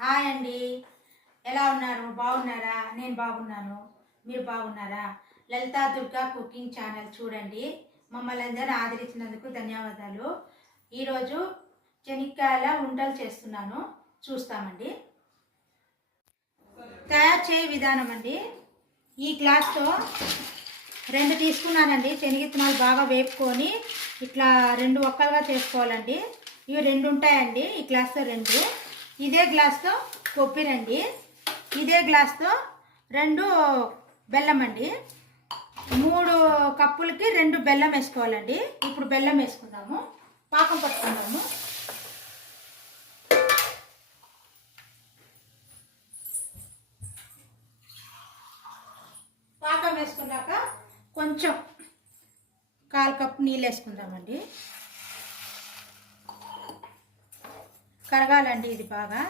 Hi అండి. ఎలా ఉన్నారు? బాగున్నారా? నేను బాగున్నాను. మీరు బాగున్నారా? లలితా దుర్గా కుకింగ్ ఛానల్ చూడండి. మమ్మల్ని అందరూ ఆదరించినందుకు ధన్యవాదాలు. ఈరోజు చెనిక్కాయల ఉండలు చేస్తున్నాను. చూస్తామండి. తయారు చేయ విధానం అండి. ఈ గ్లాస్తో రెండు తీసుకున్నానండి. శనగిత్తనాలు బాగా వేపుకొని ఇట్లా రెండు ఒక్కలుగా చేసుకోవాలండి. ఇవి రెండు ఉంటాయండి. ఈ గ్లాస్తో రెండు. ఇదే గ్లాస్తో కొబ్బరి రండి ఇదే గ్లాస్తో రెండు బెల్లం అండి. మూడు కప్పులకి రెండు బెల్లం వేసుకోవాలండి. ఇప్పుడు బెల్లం వేసుకుందాము. పాకం పట్టుకుందాము. పాకం వేసుకున్నాక కొంచెం కాలు కప్పు నీళ్ళు వేసుకుందామండి. కరగాలండి ఇది బాగా.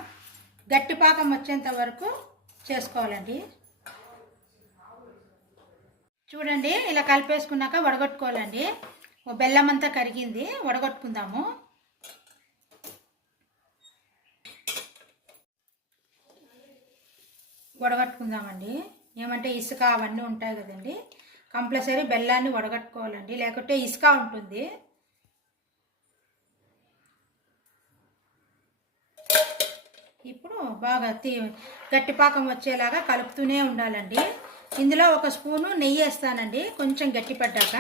గట్టి పాకం వచ్చేంత వరకు చేసుకోవాలండి. చూడండి ఇలా కలిపేసుకున్నాక వడగొట్టుకోవాలండి. ఓ బెల్లం అంతా కరిగింది వడగొట్టుకుందాము. వడగట్టుకుందామండి. ఏమంటే ఇసుక అవన్నీ ఉంటాయి కదండి. కంపల్సరీ బెల్లాన్ని వడగట్టుకోవాలండి. లేకుంటే ఇసుక ఉంటుంది. ఇప్పుడు బాగా తీ గట్టి పాకం వచ్చేలాగా కలుపుతూనే ఉండాలండి. ఇందులో ఒక స్పూను నెయ్యి వేస్తానండి కొంచెం గట్టి పడ్డాక.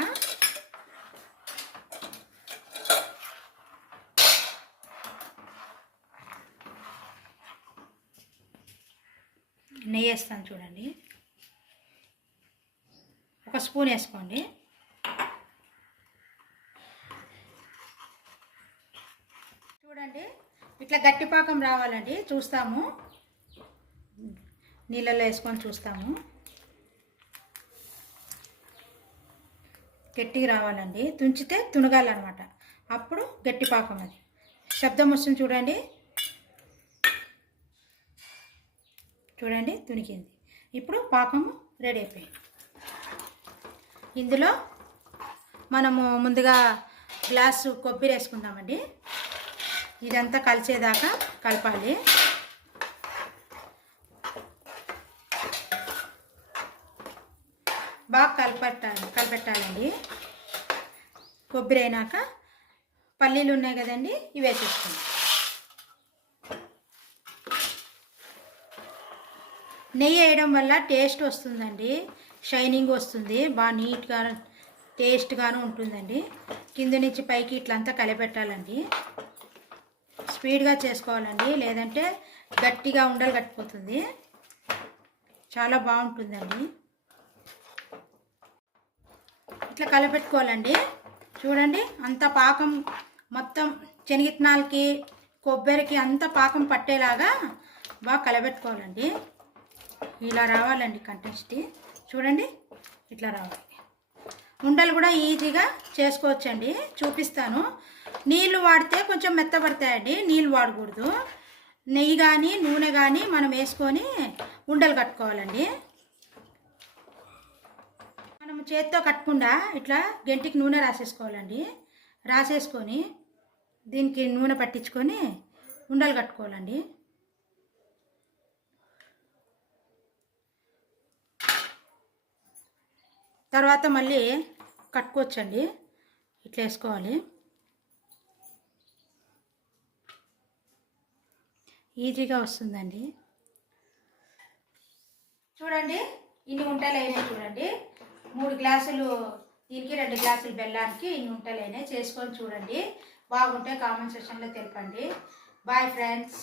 నెయ్యి వేస్తాను చూడండి. ఒక స్పూన్ వేసుకోండి చూడండి ఇట్లా గట్టి పాకం రావాలండి చూస్తాము. నీళ్ళల్లో వేసుకొని చూస్తాము. గట్టిగా రావాలండి. తుంచితే తునగాలన్నమాట. అప్పుడు గట్టి పాకం అది. శబ్దం వస్తుంది చూడండి. చూడండి తునికింది. ఇప్పుడు పాకము రెడీ అయిపోయింది. ఇందులో మనము ముందుగా గ్లాసు కొబ్బరి వేసుకుందామండి. ఇదంతా కలిసేదాకా కలపాలి. బాగా కలపెట్టాలి కలపెట్టాలండి. కొబ్బరి అయినాక పల్లీలు ఉన్నాయి కదండి ఇవి వేసేసుకుందాం. నెయ్యి వేయడం వల్ల టేస్ట్ వస్తుందండి షైనింగ్ వస్తుంది బాగా నీట్గా టేస్ట్గాను ఉంటుందండి. కింద నుంచి పైకి ఇట్లంతా కలిపెట్టాలండి. స్పీడ్గా చేసుకోవాలండి. లేదంటే గట్టిగా ఉండలు కట్టిపోతుంది. చాలా బాగుంటుందండి. ఇట్లా కలపెట్టుకోవాలండి. చూడండి అంత పాకం మొత్తం శనగిత్తనాలకి కొబ్బరికి అంత పాకం పట్టేలాగా బాగా కలబెట్టుకోవాలండి ఇలా రావాలండి కంటెస్ట్. చూడండి ఇట్లా రావాలి. ఉండలు కూడా ఈజీగా చేసుకోవచ్చండి. చూపిస్తాను. నీళ్ళు వాడితే కొంచెం మెత్తపడతాయండి నీళ్ళు వాడకూడదు. నెయ్యి కానీ నూనె కానీ మనం వేసుకొని ఉండలు కట్టుకోవాలండి. మనం చేత్తో కట్టకుండా ఇట్లా గంటికి నూనె రాసేసుకోవాలండి. రాసేసుకొని దీనికి నూనె పట్టించుకొని ఉండలు కట్టుకోవాలండి. తర్వాత మళ్ళీ కట్టుకోవచ్చండి. ఇట్లా వేసుకోవాలి. ఈజీగా వస్తుందండి. చూడండి ఇన్ని ఉంటలు అయినాయి చూడండి. మూడు గ్లాసులు దీనికి రెండు గ్లాసులు బెల్లానికి ఇన్ని ఉంటలు అయినాయి. చేసుకొని చూడండి. బాగుంటే కామెంట్ సెక్షన్లో తెలపండి. Bye friends